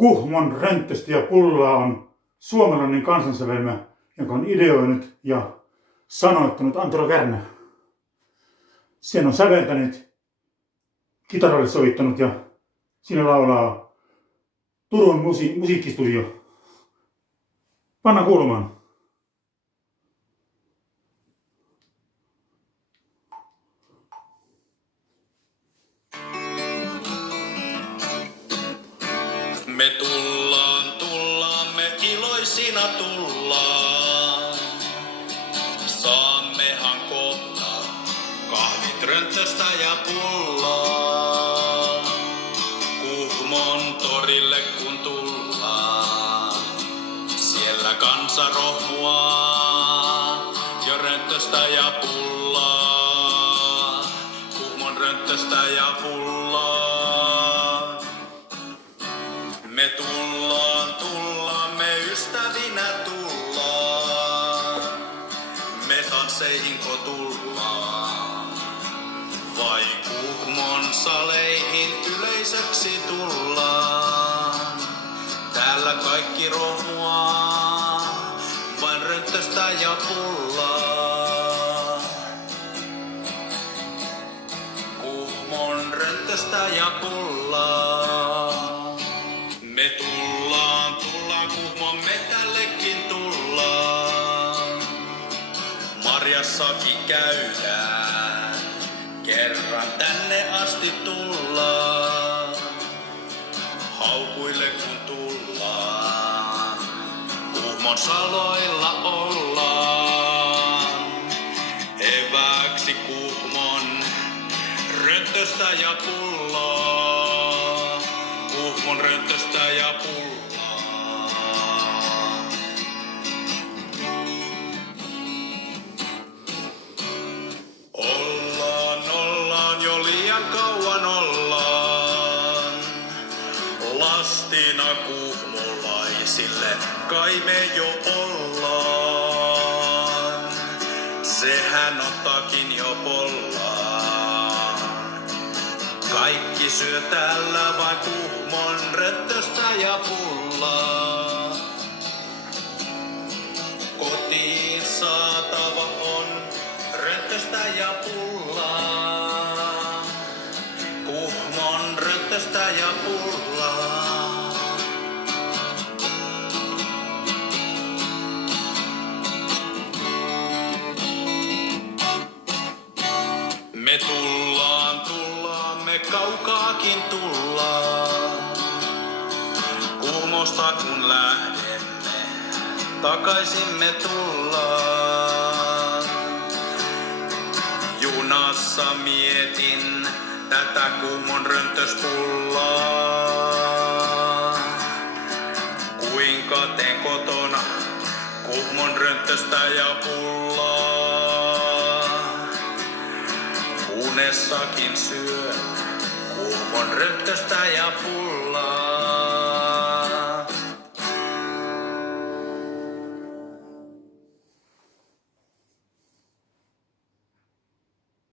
Kuhmon rönttöstä ja pullaa on suomalainen kansansävelmä, jonka on ideoinut ja sanoittanut Antero Kärnä. Sen on säveltänyt, kitaralle sovittanut ja siinä laulaa Turun musiikkistudio. Panna kuulumaan. Me tullaan, me iloisina tullaan. Saammehan kohta kahvit rönttöstä ja pullaa. Kuhmon torille kun tullaan, siellä kansa rohmuaa. Jo rönttöstä ja pullaa, Kuhmon rönttöstä ja pullaa. Me tullaan, me ystävinä tullaan. Me tansseihinko tullaan? Vai Kuhmon saleihin yleisöksi tullaan? Täällä kaikki rohmuaa, vain rönttöstä ja pullaa. Kuhmon rönttöstä ja pullaa. Me tullaan, Kuhmon metällekin tullaan. Marjassakin käydään, kerran tänne asti tullaan. Haukuille kun tullaan, Kuhmon saloilla ollaan. Evääksi Kuhmon rönttöstä ja pullaa. Kuhmon rönttöstä ja pullaa. Ollaan jo liian kauan ollaan. Lastina kuhmolaisille kai me jo ollaan. Sehän ottaakin jo pollaan. Kaikki syö täällä vain Kuhmon rönttöstä ja pullaa. Kotiin saatava on rönttöstä ja pullaa. Kuhmon rönttöstä ja pullaa. Me tullaan, me kaukaakin tullaan. Kuhmosta kun lähdemme, takaisin me tullaan. Junassa mietin tätä Kuhmon rönttöspullaa. Kuinka teen kotona Kuhmon rönttöstä ja pullaa. Unessakin syön Kuhmon rönttöstä ja pullaa.